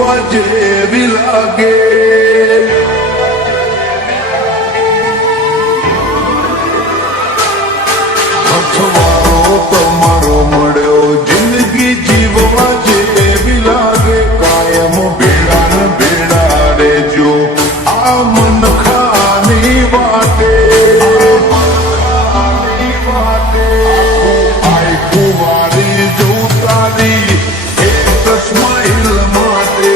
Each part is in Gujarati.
જીવવા જેવી લાગે. અથવારો તમારો મળ્યો જિંદગી જીવવા જેવી લાગે. કાયમ ભેડા ને ભેડા રેજો આ મન ખાની વાટે. આઈ કુવારી જો તારી એક સ્માઈલ માટે.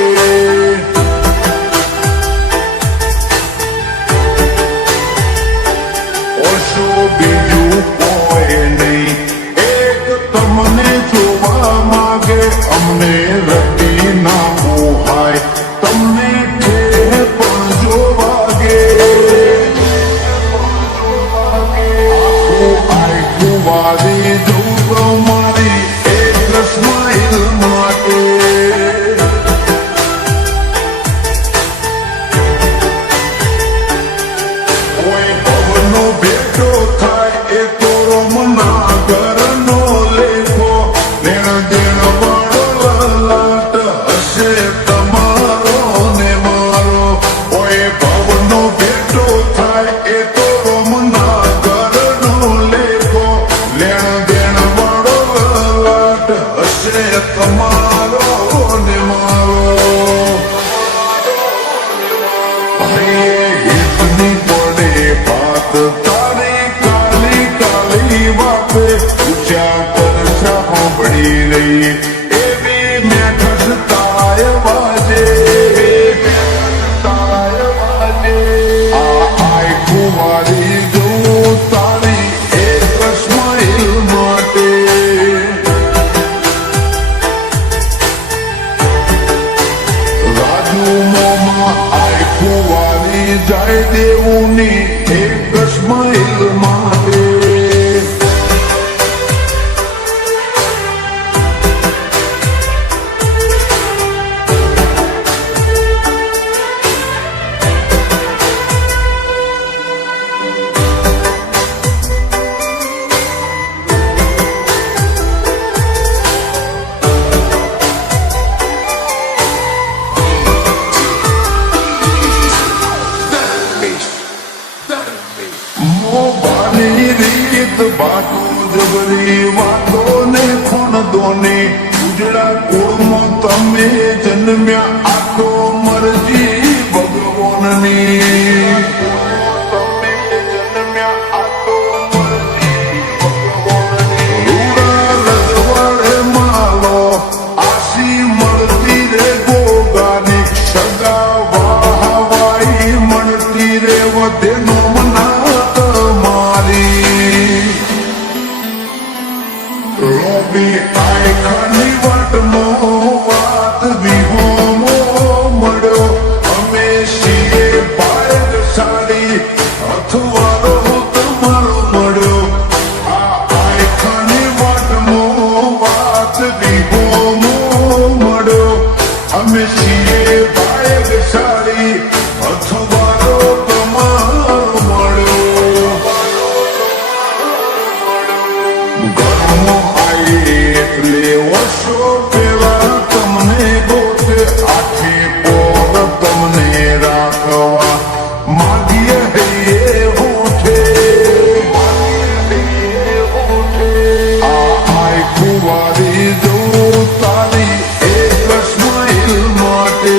ઓશો બીજું કોઈ નહીં, એક તમને જોવા માગે. અમને રટી ના મોહાય, તમને ઠેર પણ જોવાગે. આઈ કુવારી જો તમારી એક સ્માઈલ માટે. કોઈ પવનો ભેટો થાય એ તો રોમનાગરનો લેખો. લેણ દેણ વાળો લલાટ હશે તમારો ને મારો. કોઈ પવનો ભેટો થાય એ તો રોમનાગરનો લેખો. લેણ દેણ વાળો લલાટ હશે તમારો ને મારો. હિતની પડે વાત તારી કાલી કાલી વાતે. ઊંચા પરસા સાંભળી રહી એવી મેઠસ તાય વાજે. આ આઈ કુવારી જો તારી એક સ્માઈલ માટે. રાજુ મોમાં આઈ કુવારી જાય દેવુની એક સ્માઈલ માટે. મોબાની રીત બાતો જબરી વાતો ને ખૂણ દોને. ઉજળા કુળમાં તમે જન્મ્યા આ તો મરજી ભગવાનની. રૂડા રજવાડે માલો આસી મળતી રે ગોગાની. સગા વાહવાઈ મળતી રે વધેનો મના તમારી. રોબી આઈ ખાની વાટનો વાત વિહોમો મળ્યો. અમે છીએ ભાગ્યશાળી, અથવારો તમારો મળ્યો. આ આઈ ખાની વાટનો વાત વિહોમો મળ્યો. અમે છીએ ભાગ્યશાળી, અથવારો તમારો મળ્યો. ઘરમાં આઈ એટલે વર્ષો પેલા તમને ગોતે. આખે પોર તમને રાખવા માગીએ હૈયે હોઠે. આ આઈ કુવારી જો તારી એક સ્માઈલ માટે.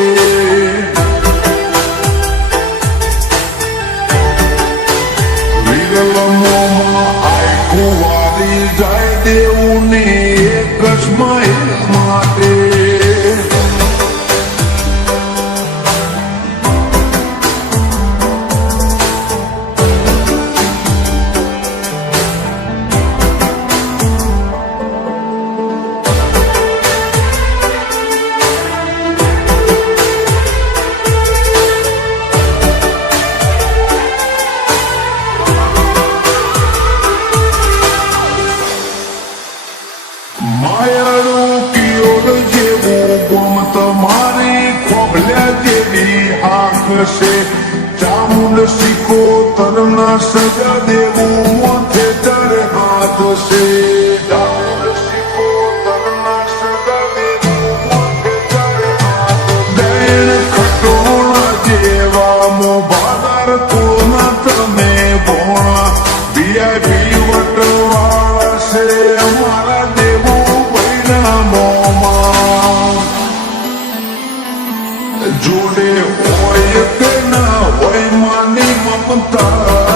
વિરલમોમાં આઈ કુવારી જાય દેવુની એક સ્માઈલ માટે. માયાળું કિયોડ જેવું ગોમ તમારી ખોભલ્યા જેવી આંખ છે. ચામુંડ સિક્કો તરના સજા દેવું માથે તારે હાથ છે. ચામુંડ સિક્કો તરના સજા દેવું માથે તારે હાથ છે. જોડે હોય કે ના હોય માની મમતા